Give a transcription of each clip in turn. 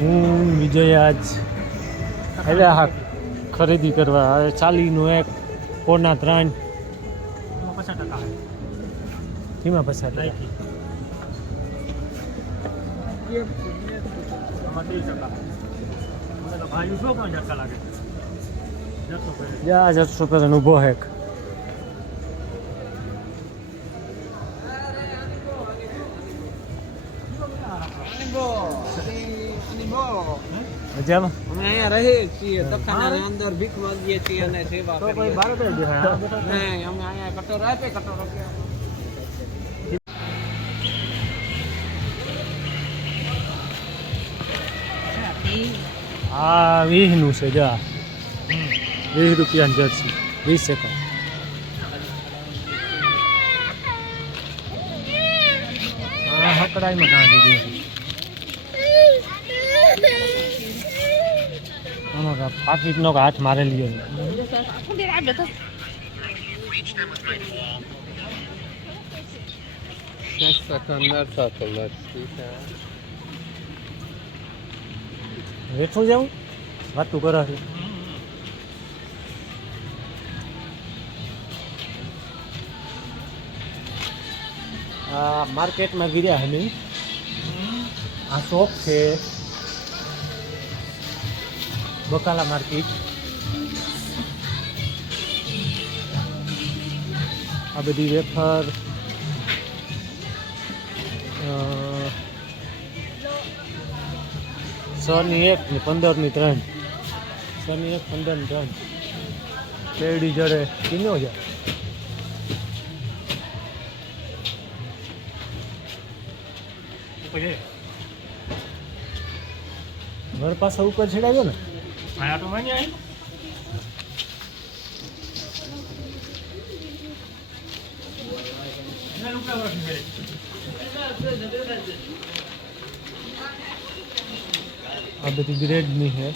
હું વિજય આજ એટલે હા ખરીદી કરવા હવે ચાલીનું 1 પોણા 3 ધીમા પૈસા જા 400 નો ઊભો હેક મજામાં અમે અહીંયા રહીએ છીએ તખાનાની અંદર ભીખ માંગીએ છીએ અને સેવા કરીએ નહીં અમે અહીંયા કટોરો આપે કટોરો આ 20 નું છે જા 20 રૂપિયાની જર્સી 20 સેકન્ડ હા હકડાઈમાં કાઢી દીધી આમાં પાકીટનો હાથ મારેલી વેઠું જાઉં વાતું કરે છે આ માર્કેટમાં ગીર્યા હે આ શોપ છે બકાલા માર્કેટ આ બધી વેફર સની 1 ને 15 ની 3 સની 1 15 ની 3 શેરડી જડે કિનો છે ઘર પાસે ઉપર છેડાયો ને આયા તો માની આવી આ બધી બ્રેડની છે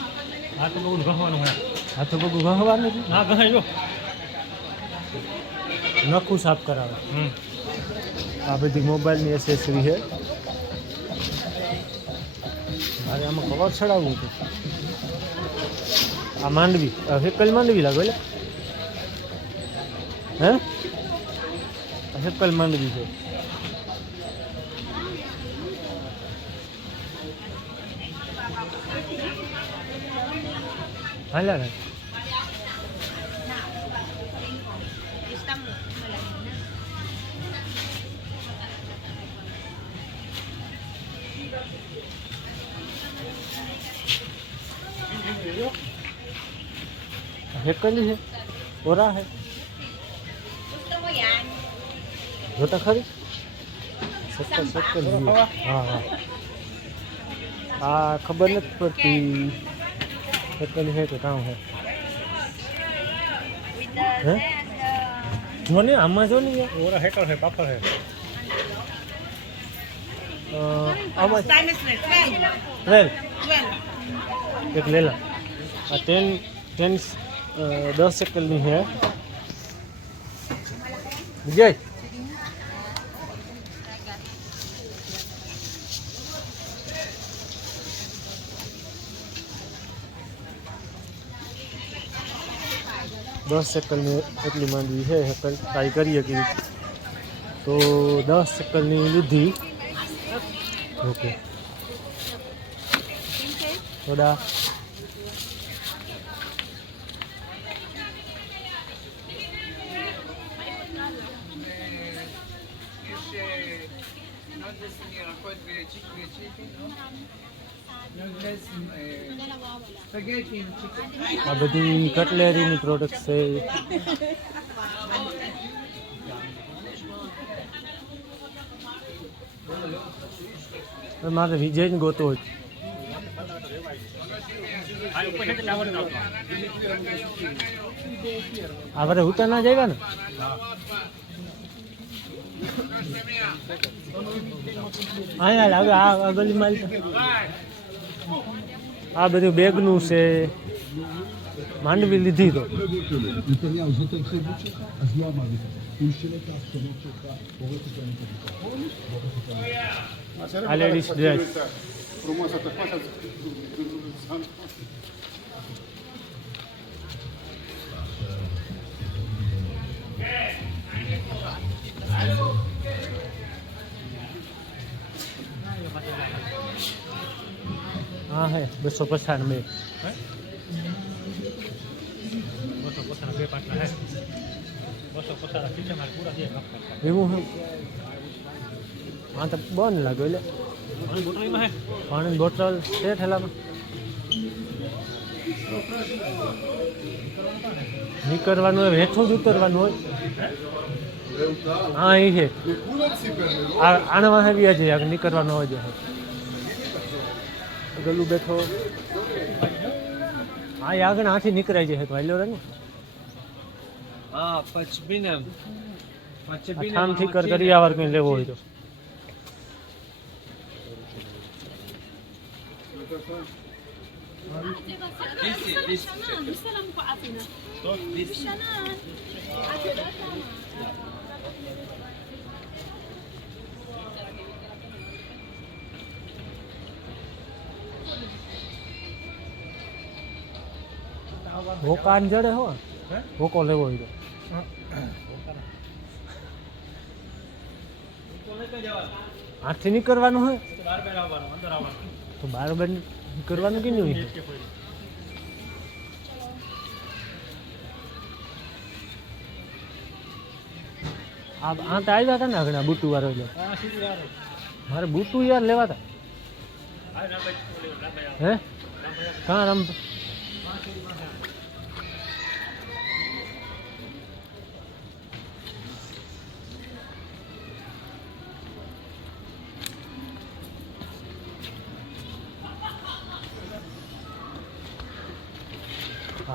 આ તો બહુ ગહવાનું હોય આ તો બહુ ગહવાનું છે ના ગહાયો નખું સાફ કરાવે આ બધી મોબાઈલની એસેસરી છે મારે આમાં કવર ચડાવવું હતું આ માંડવી હેકલ માંડવી લાગે એટલે હે હેકલ માંડવી છે હાલા ને હેકલી है ओरा है જોતા ખરી 70 હા હા આ ખબર નથી પડતી હેકલી है કે કામ है હે જો ને આમાં જો ને ઓરા હેકર है પાપડ है આમાં 12 એક લેલા આ 10 સેકન્ડની છે વિજય સેકન્ડની એટલી માંડવી છે હેકલ ટ્રાય કરીએ કે તો 10 સેકન્ડની લીધી ઓકે થોડા આ બધી કટલેરીની પ્રોડક્ટ છે મારે વિજયને ગોતો હોય આ વરે ઉતા ના જાય ને અહીંયા હવે આ ગલી માલ આ બધું બેગનું છે માંડવી લીધી તો נתניהו, זאת ההתחייבות שלך? אז לא אמרתי. הוא ישלם את ההסכמות שלך, פורט את הנקודה. આ લેડીઝ ડ્રેસ હા હે 295 એવું હે હા તો બંધ લાગ્યો એટલે પાણીની બોટલ છે ઠેલામાં નીકળવાનું હોય હેઠું જ ઉતરવાનું હોય હા એ છે આના વાંહે બી છે આગળ નીકળવાનો હોય છે ગલું બેઠો હા એ આગળ હાથી નીકળાય છે તો હાલ્યો રે ને હા પચબીને આમથી કરિયાવર કંઈ લેવો હોય તો ભોકાન જડે હો ભોકો લેવો હોય તો હાથથી નીકળવાનું હોય તો બાર નીકળવાનું કે નહીં આ તો આવ્યા હતા ને આગળ બુટુ વાળો એટલે મારે બુટુ યાર લેવા હતા હે કાં રમ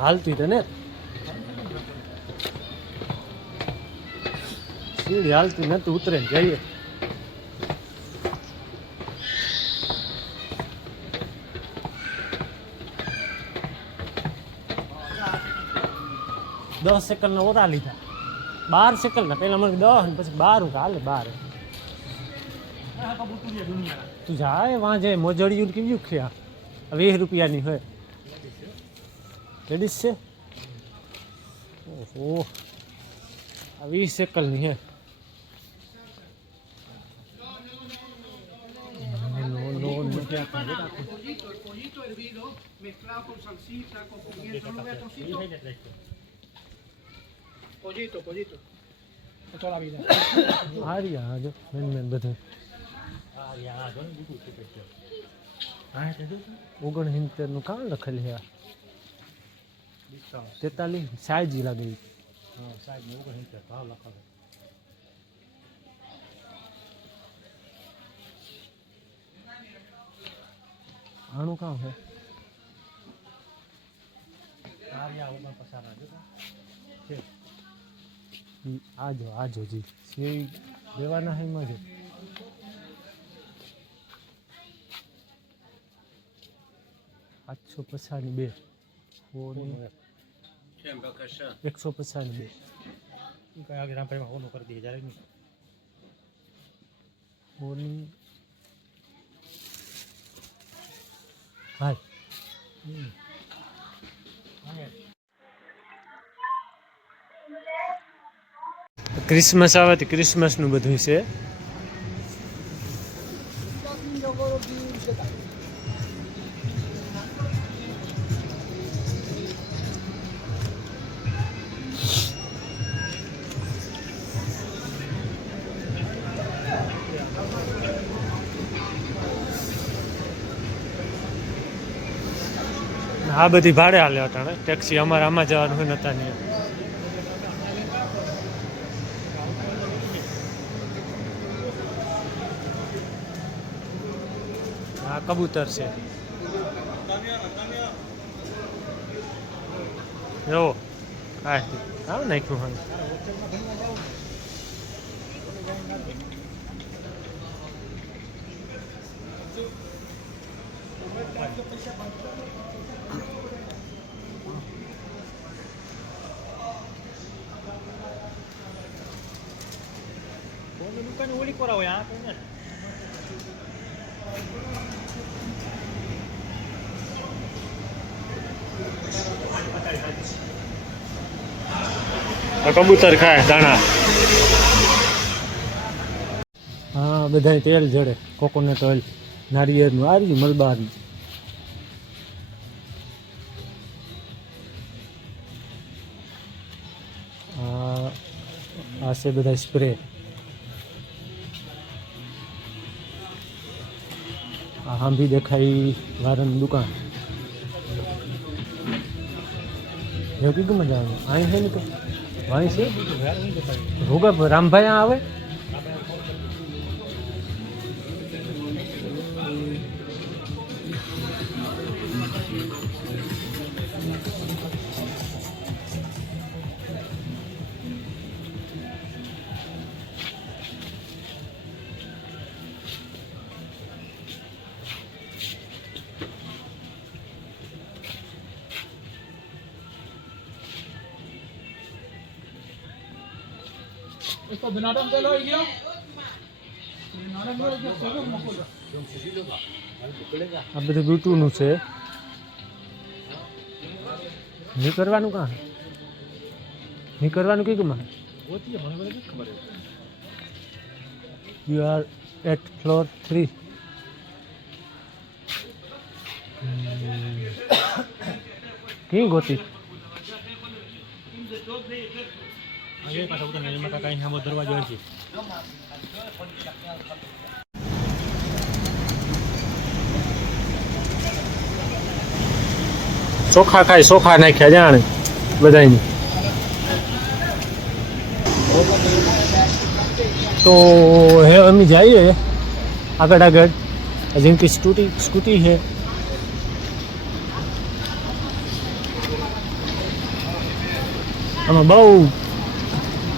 હાલતી તો ને સીડી હાલતી નથી ઉતરે ને જઈએ દસ સેકન્ડના ઓરા લીધા 12 સેકન્ડના પહેલા મને 10 ને પછી 12 હાલે 12 તું જાય વાંજે મોજડિયું કેવું ખ્યા 20 રૂપિયાની હોય લેડીઝ છે ઓહો આ 20 સેકન્ડની હે Pollito. Toda la vida. હારી આ જો મેન બધું 69 નું કાં લખેલ છે 43 સાઈઝ લાગે આનું કામ છે આજો જી સે લેવાના હે માં જો આઠસો પચાસની બે 152 आगे राम भाई होनो कर दिए जा रही ઓની હાય ક્રિસમસ આવે તો ક્રિસમસનું બધું છે આ બધી ભાડે હાલે અટાણે ટેક્સી અમારે આમાં જવાનું હોય નતા નહીં આ કબૂતર છે જો હા નાખ્યું હા દુકાન ઓલી કોરાવો આ કઈ ના કબૂતર ખાય દાણા. હા બધા તેલ જડે, કોકોનટ ઓઇલ, નારિયેળનું, આ રહ્યું મલબારનું. આ છે બધા સ્પ્રે. આ હાંભી દેખાય વારણની દુકાન. એવું કીધું મજા આવે. અહીં છે ને તો અહીં છે ભોગા રામભાઈ આવે. इसको बनाटम चलो गयो नाटक लो जो सब मोको આ બધું બ્યુટુનું છે. નહીં કરવાનું કાં નહીં કરવાનું કઈ ગમે. होती है મને બધી ખબર છે. You are at floor 3. કઈ ગોતી આગે પાછો ઉતર ને એમાં કાઈ સામો દરવાજો છે. ચોખા ખાય, ચોખા નાખ્યા જાણે બધાની. તો હે અમે જઈએ આગળ આગળ. જેમ કે સ્કૂટી છે. આમાં બહુ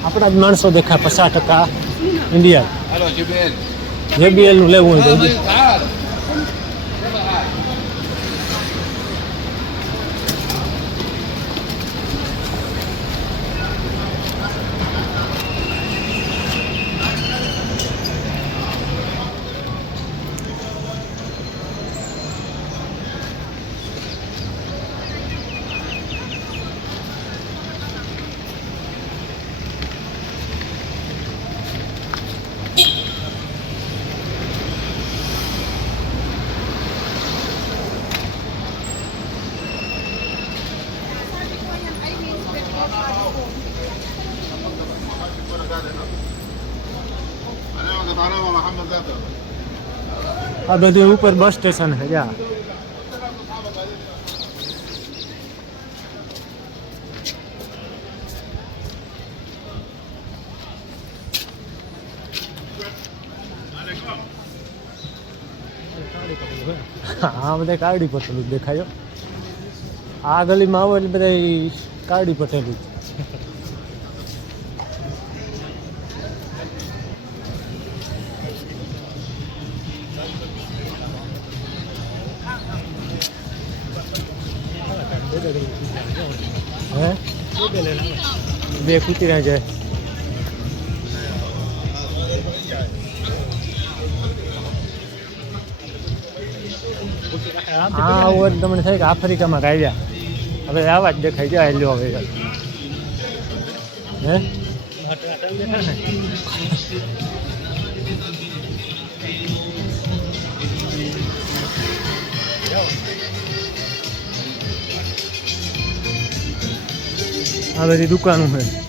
આપણા જ માણસો દેખાય. 50% ઇન્ડિયા. JBL નું લેવું હોય તો આ બધું ઉપર બસ સ્ટેશન છે. જા આ બધા કારડી પટેલું દેખાયો. આ ગલીમાં આવો એટલે બધા કારડી પટેલું. હે બે કૂતી ના જાય. હા ઓર તમને થાય કે આફ્રિકામાં કાઢ્યા. હવે આવા જ દેખાય જાય. લ્યો હવે હે આ બધી દુકાનો છે.